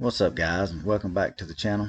What's up, guys, and welcome back to the channel.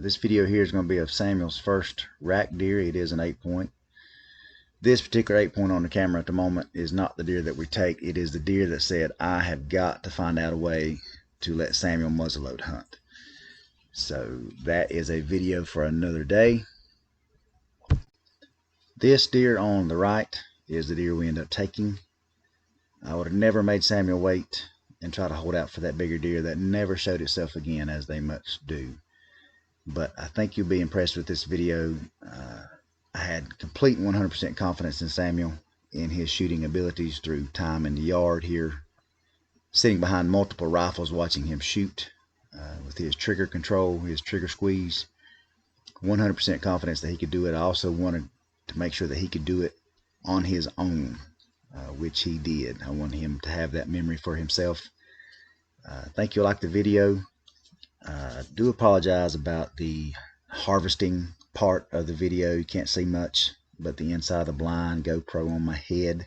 This video here is going to be of Samuel's first rack deer. It is an 8-point. This particular 8-point on the camera at the moment is not the deer that we take. It is the deer that said, I have got to find out a way to let Samuel muzzleload hunt. So that is a video for another day. This deer on the right is the deer we end up taking. I would have never made Samuel wait and try to hold out for that bigger deer that never showed itself again, as they much do. But I think you'll be impressed with this video. I had complete 100% confidence in Samuel, in his shooting abilities through time in the yard here, sitting behind multiple rifles watching him shoot, with his trigger control, his trigger squeeze. 100% confidence that he could do it. I also wanted to make sure that he could do it on his own, which he did. I wanted him to have that memory for himself. Think you'll like the video. I do apologize about the harvesting part of the video. You can't see much, but the inside of the blind GoPro on my head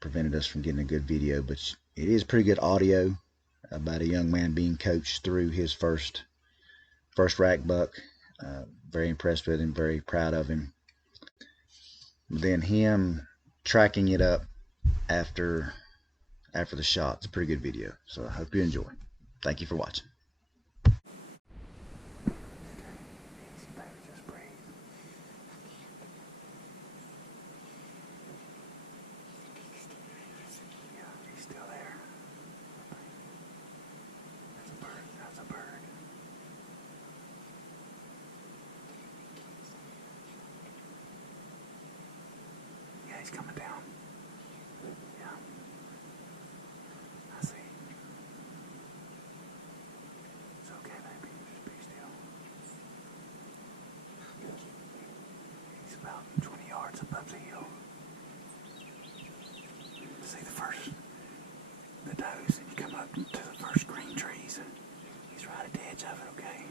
prevented us from getting a good video. But it is pretty good audio about a young man being coached through his first rack buck. Very impressed with him, very proud of him. Then him tracking it up after the shot. It's a pretty good video, so I hope you enjoy. Thank you for watching. He's coming down. Yeah. I see. It's okay, baby. Just be still. He's about 20 yards above the hill. See the does, and you come up to the first green trees. He's right at the edge of it, okay?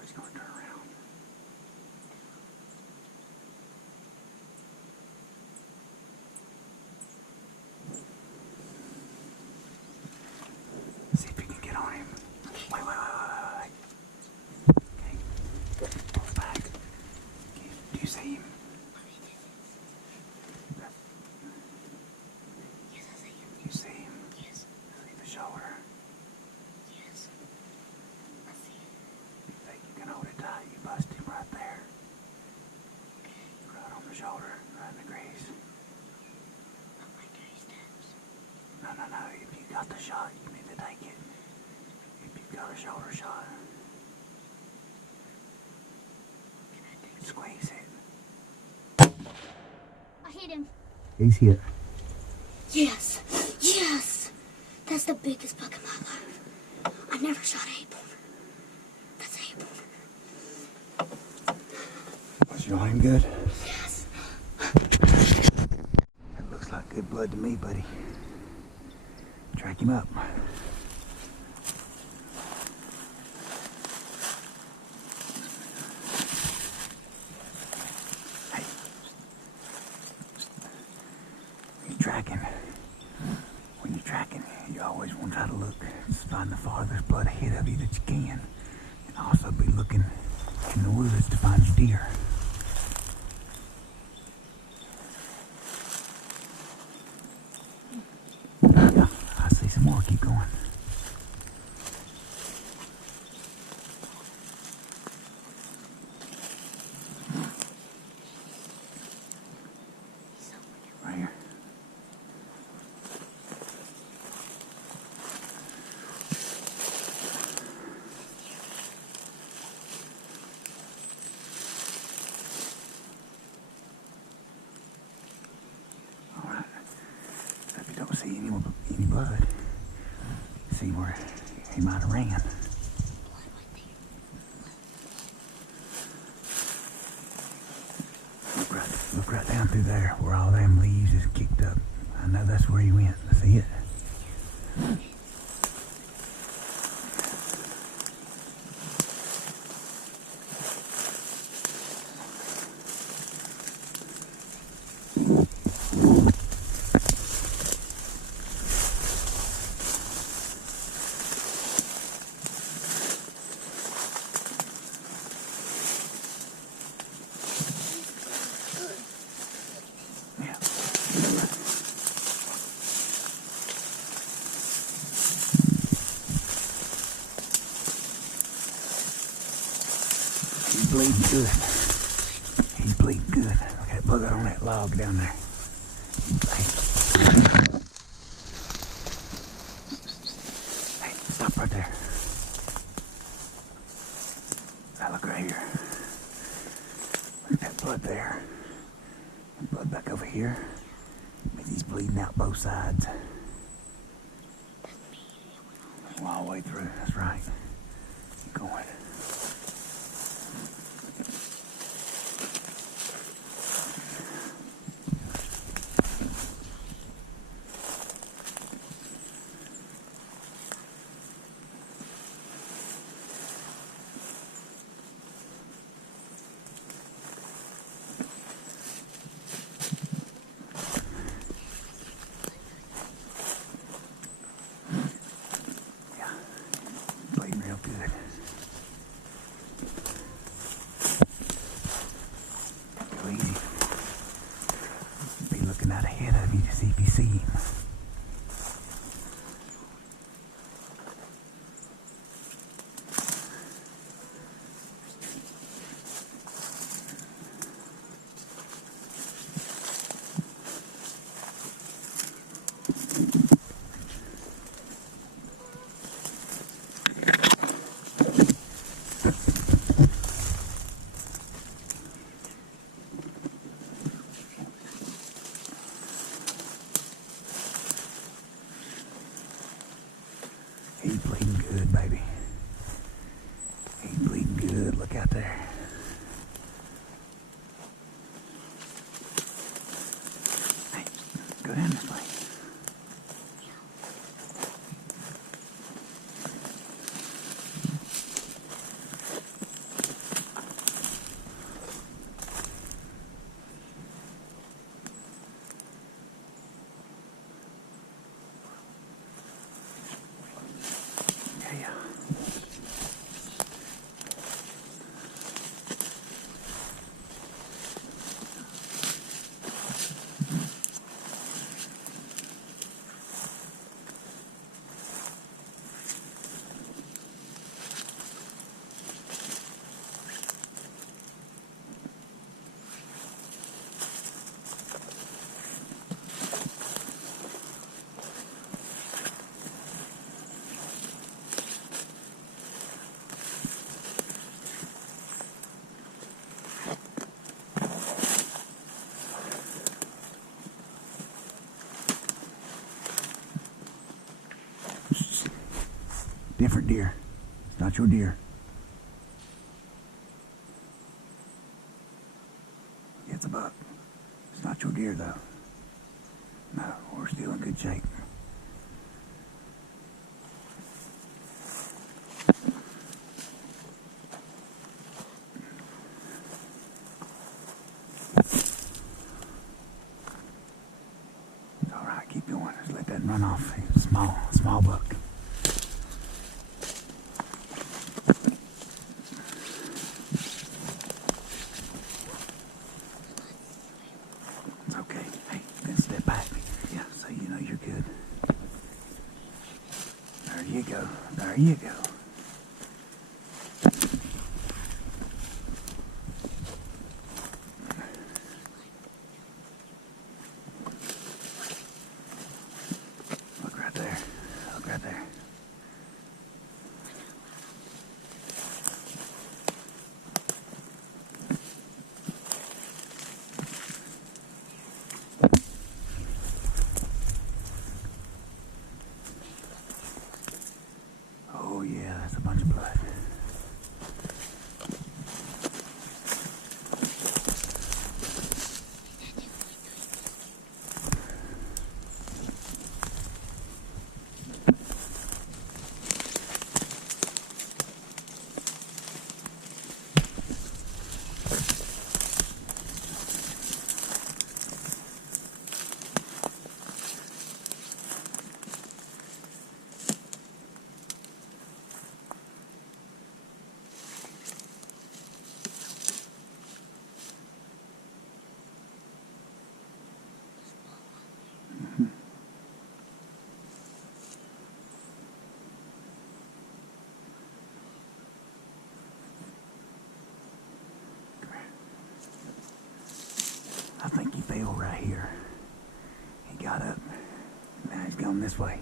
He's going to turn around. See if you can get on him. Wait. Okay. Pull back. Okay. Do you see him? Yes, I see him. You see him? Yes. See the shoulder? Yes. I see him. You think you can hold it tight? You bust him right there. Okay. Right on the shoulder, right in the grease. Not like three steps. No. If you got the shot, you need to take it. If you've got a shoulder shot, Can I take it? squeeze it. I hit him. He's hit. Yes. Yes. That's the biggest buck in my life. I never shot an 8-point. That's an 8-point. Was your aim good? Yes. That looks like good blood to me, buddy. Track him up. Hey. When you're tracking, you always want to try to look, just find the farthest blood ahead of you that you can. And also be looking in the woods to find your deer. some more. Keep going. see any blood. See where he might have ran. Look right down through there where all them leaves is kicked up. I know that's where he went. See it? He's bleeding good. He's bleeding good. Look at that bug on that log down there. Hey, stop right there. Now look right here. Look at that blood there. Blood back over here. He's bleeding out both sides. All the way through. That's right. Keep going. Real good. Go easy. Be looking out ahead of you to see if you see him. He's bleeding good, baby. He's bleeding good. Look out there. Hey, go down this way. Yeah. Different deer. It's not your deer. It's a buck. It's not your deer, though. No, we're still in good shape. It's all right. Keep going. Just let that run off. It's a small buck. Okay, hey, then step back. Yeah, so you know you're good. There you go. There you go. Look right there. Look right there. right here. He got up. Now he's going this way.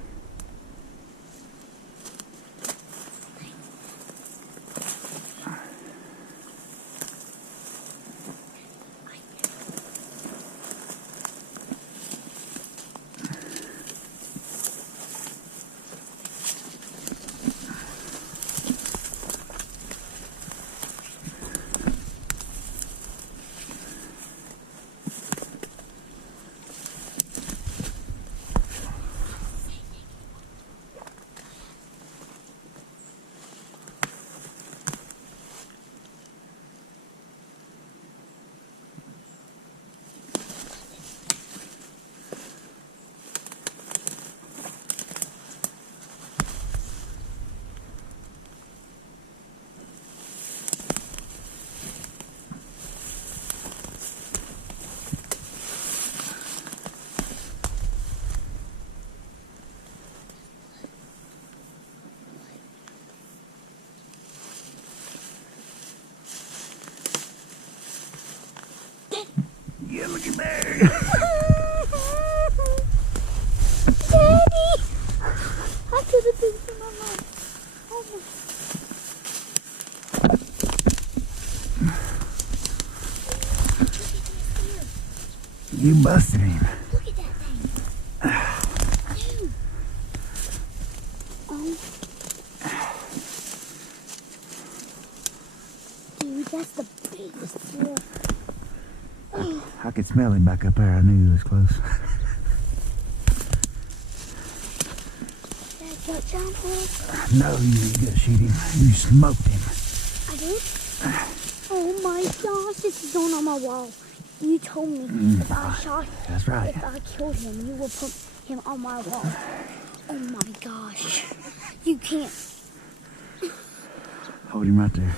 Yeah, look at there. Daddy! I could have been to my mom. Oh my. You busted him. Look at that thing. Dude. Oh. Dude, that's the biggest deer. I could smell him back up there. I knew he was close. Dad, got John for No, you gotta shoot him. You smoked him. I did? Oh my gosh, this is going on my wall. You told me if I shot him, That's right. if I killed him, you will put him on my wall. Oh my gosh. You can't. Hold him right there.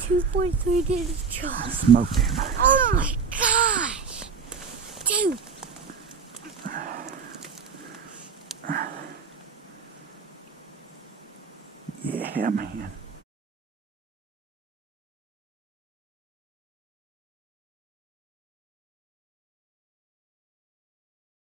2.3 did his job. Smoked him. Oh my gosh. Dude. Yeah, man.